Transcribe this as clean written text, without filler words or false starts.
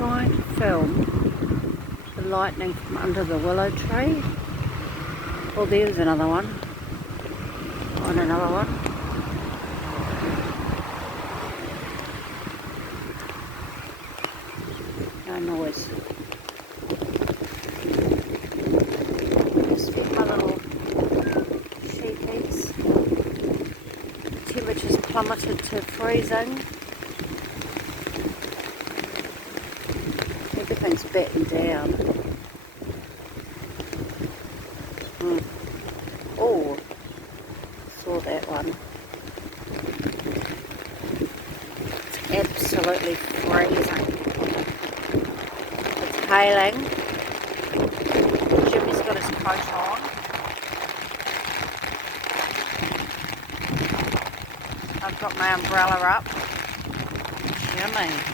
trying to film the lightning from under the willow tree. Well, there's another one. And another one. No noise. Just feed my little sheepies. Temperature's plummeted to freezing. Everything's battened down. Oh, saw that one. It's absolutely freezing. It's hailing. Jimmy's got his coat on. I've got my umbrella up. Jimmy.